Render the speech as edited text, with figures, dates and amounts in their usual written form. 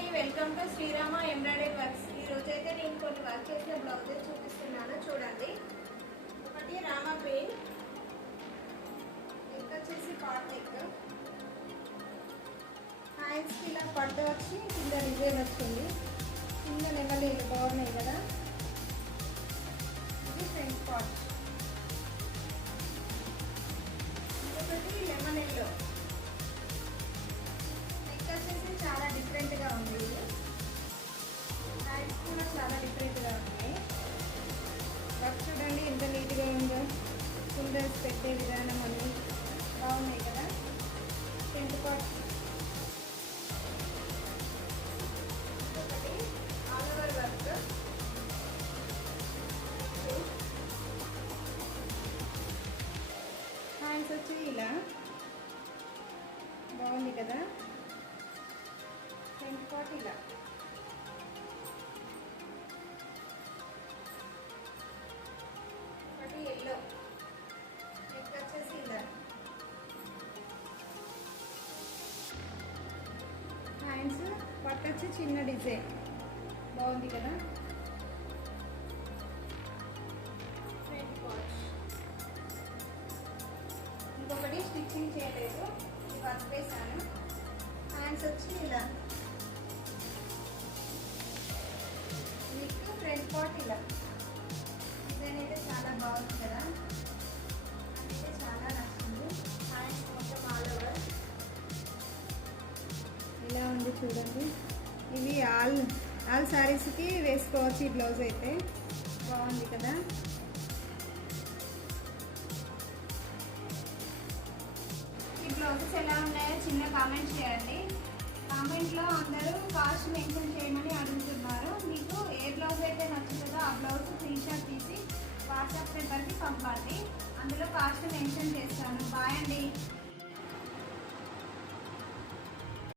అండి, welcome to Srirama embroidery works. ఈ రోజు అయితే నేను కొన్ని వర్క్ చేసిన బ్లౌజెస్ చూపిస్తున్నాను, చూడండి. ఒకటి రామా గ్రీన్, నెక్ వచ్చేసి పాట్ నెక్, హ్యాండ్స్ ఇలా పట్టు వచ్చి కింద డిజైన్ వచ్చింది. కింద నెమలీలు బాగున్నాయి కదా. ఇది ఫ్రంట్ పార్ట్. ఇంకొకటి లెమన్ ఎల్లో, వచ్చేసి చాలా డిఫరెంట్గా ఉంది. హ్యాండ్స్ కూడా చాలా డిఫరెంట్గా ఉన్నాయి. వర్క్ చూడండి ఎంత నీట్గా ఉందో. కుందర్స్ పెట్టే విధానం అన్నీ బాగున్నాయి కదా. ఫ్రంట్ పార్ట్ ఒకటి ఆల్ ఓవర్ వర్క్. హ్యాండ్స్ వచ్చి ఇలా బాగుంది కదా. ఫ్రంట్ పార్ట్ ఇలా, ఒకటి ఎల్లో, నెక్ వచ్చేసి ఇలా, హ్యాండ్స్ పట్టు వచ్చి చిన్న డిజైన్ బాగుంది కదా. ఫ్రంట్ పార్ట్ ఇంకొకటి స్టిచ్చింగ్ చేయలేదు, వర్క్ వేసాను. హ్యాండ్స్ వచ్చి ఇలా, ఫ్రంట్ పార్ట్ ఇలా. డిజైన్ అయితే చాలా బాగుంది కదా, అయితే చాలా నచ్చింది. హ్యాండ్స్ మొత్తం ఆల్ ఓవర్ ఇలా ఉంది చూడండి. ఇవి ఆల్ శారీస్కి వేసుకోవచ్చు. ఈ బ్లౌజ్ అయితే బాగుంది కదా. ఈ బ్లౌజెస్ ఎలా ఉన్నాయో చిన్న కామెంట్ చేయండి. కామెంట్లో అందరూ కాస్ట్ మెన్షన్ చేయమని అడుగుతున్నారు. మీకు ఏ బ్లౌజ్ అయితే నచ్చుతుందో ఆ బ్లౌజ్ స్క్రీన్ షాట్ తీసి వాట్సాప్ నెంబర్కి పంపాలి. అందులో కాస్ట్ మెన్షన్